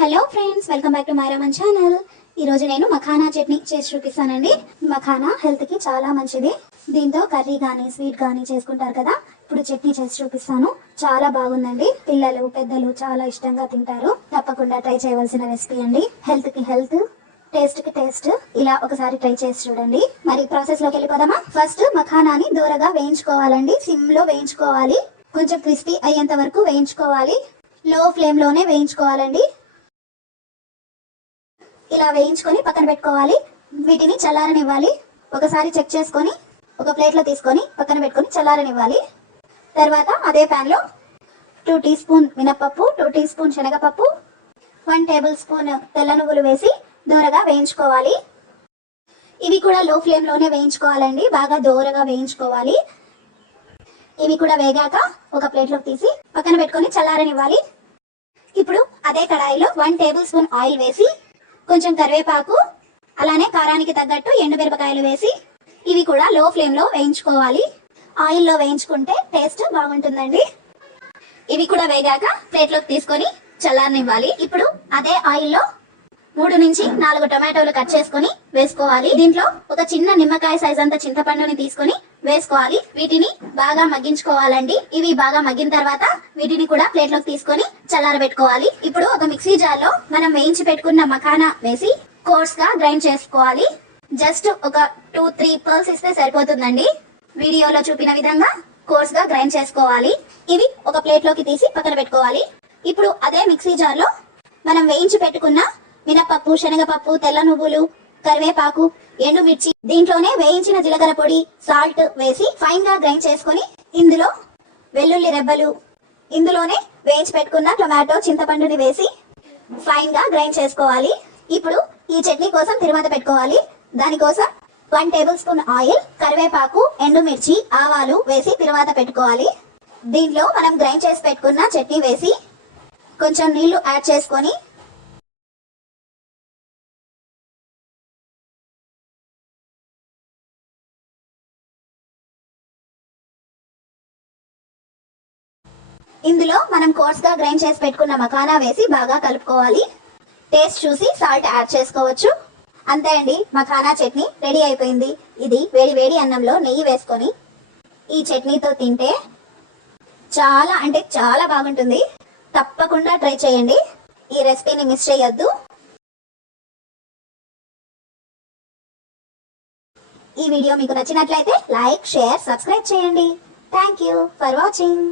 Hello friends welcome back to మైరామన్ channel ఈ రోజు నేను మఖానా చట్నీ చేసి చూపిస్తానండి. మఖానా హెల్త్కి చాలా మంచిది. దీంతో కర్రీ గానీ స్వీట్ గానీ చేసుకుంటారు కదా. ఇప్పుడు చట్నీ చేసి చూపిస్తాను. చాలా బాగుందండి. పిల్లలు పెద్దలు చాలా ఇష్టంగా తింటారు. తప్పకుండా ట్రై చేయవలసిన రెసిపీ అండి. హెల్త్కి హెల్త్ టేస్ట్కి టేస్ట్ ఇలా ఒకసారి ట్రై చేసి చూడండి. మరి ప్రాసెస్లోకి వెళ్ళిపోదామా? ఫస్ట్ మఖానాని దూరగా వేయించుకోవాలండి. సిమ్లో వేయించుకోవాలి. కొంచెం క్రిస్పీ అయ్యేంత వరకు వేయించుకోవాలి. లో ఫ్లేమ్లోనే వేయించుకోవాలండి. ఇలా వేయించుకొని పక్కన పెట్టుకోవాలి. వీటిని చల్లారనివ్వాలి. ఒకసారి చెక్ చేసుకొని ఒక ప్లేట్లో తీసుకొని పక్కన పెట్టుకొని చల్లారనివ్వాలి. తర్వాత అదే ప్యాన్లో టూ టీ స్పూన్ మినపప్పు టూ టీ స్పూన్ శనగపప్పు వన్ టేబుల్ స్పూన్ తెల్ల నువ్వులు వేసి దూరగా వేయించుకోవాలి. ఇవి కూడా లో ఫ్లేమ్లోనే వేయించుకోవాలండి. బాగా దూరగా వేయించుకోవాలి. ఇవి కూడా వేగాక ఒక ప్లేట్ తీసి పక్కన పెట్టుకొని చల్లారనివ్వాలి. ఇప్పుడు అదే కడాయిలో వన్ టేబుల్ స్పూన్ ఆయిల్ వేసి కొంచెం కరివేపాకు అలానే కారానికి తగ్గట్టు ఎండుమిరపకాయలు వేసి ఇవి కూడా లో ఫ్లేమ్లో వేయించుకోవాలి. ఆయిల్లో వేయించుకుంటే టేస్ట్ బాగుంటుందండి. ఇవి కూడా వేగాక ప్లేట్లోకి తీసుకొని చల్లారనివ్వాలి. ఇప్పుడు అదే ఆయిల్లో మూడు నుంచి నాలుగు టొమాటోలు కట్ చేసుకొని వేసుకోవాలి. దీంట్లో ఒక చిన్న నిమ్మకాయ సైజ్ అంత చింతపండుని తీసుకొని వేసుకోవాలి. వీటిని బాగా మగ్గించుకోవాలండి. ఇవి బాగా మగ్గిన తర్వాత వీటిని కూడా ప్లేట్లోకి తీసుకొని చల్లారబెట్టుకోవాలి. ఇప్పుడు ఒక మిక్సీ జార్లో మనం వేయించి పెట్టుకున్న మఖానా వేసి కోర్స్గా గ్రైండ్ చేసుకోవాలి. జస్ట్ ఒక టూ త్రీ పర్ల్స్ ఇస్తే సరిపోతుందండి. వీడియోలో చూపిన విధంగా కోర్స్గా గ్రైండ్ చేసుకోవాలి. ఇవి ఒక ప్లేట్లోకి తీసి పక్కన పెట్టుకోవాలి. ఇప్పుడు అదే మిక్సీ జార్లో మనం వేయించి పెట్టుకున్న మినపప్పు శనగపప్పు తెల్ల నువ్వులు కరివేపాకు ఎండుమిర్చి దీంట్లోనే వేయించిన జీలకర్ర పొడి సాల్ట్ వేసి ఫైన్గా గ్రైండ్ చేసుకొని ఇందులో వెల్లుల్లి రెబ్బలు ఇందులోనే వేయించి పెట్టుకున్న టొమాటో చింతపండుని వేసి ఫైన్గా గ్రైండ్ చేసుకోవాలి. ఇప్పుడు ఈ చట్నీ కోసం తిరుమత పెట్టుకోవాలి. దానికోసం వన్ టేబుల్ స్పూన్ ఆయిల్ కరివేపాకు ఎండుమిర్చి ఆవాలు వేసి తిరువాత పెట్టుకోవాలి. దీంట్లో మనం గ్రైండ్ చేసి పెట్టుకున్న చట్నీ వేసి కొంచెం నీళ్ళు యాడ్ చేసుకొని ఇందులో మనం కోర్స్గా గ్రైండ్ చేసి పెట్టుకున్న మకానా వేసి బాగా కలుపుకోవాలి. టేస్ట్ చూసి సాల్ట్ యాడ్ చేసుకోవచ్చు. అంతే అండి మఖానా చట్నీ రెడీ అయిపోయింది. ఇది వేడి వేడి అన్నంలో నెయ్యి వేసుకొని ఈ చట్నీతో తింటే చాలా అంటే చాలా బాగుంటుంది. తప్పకుండా ట్రై చేయండి. ఈ రెసిపీని మిస్ చేయొద్దు. ఈ వీడియో మీకు నచ్చినట్లయితే లైక్ షేర్ సబ్స్క్రైబ్ చేయండి. Thank you for watching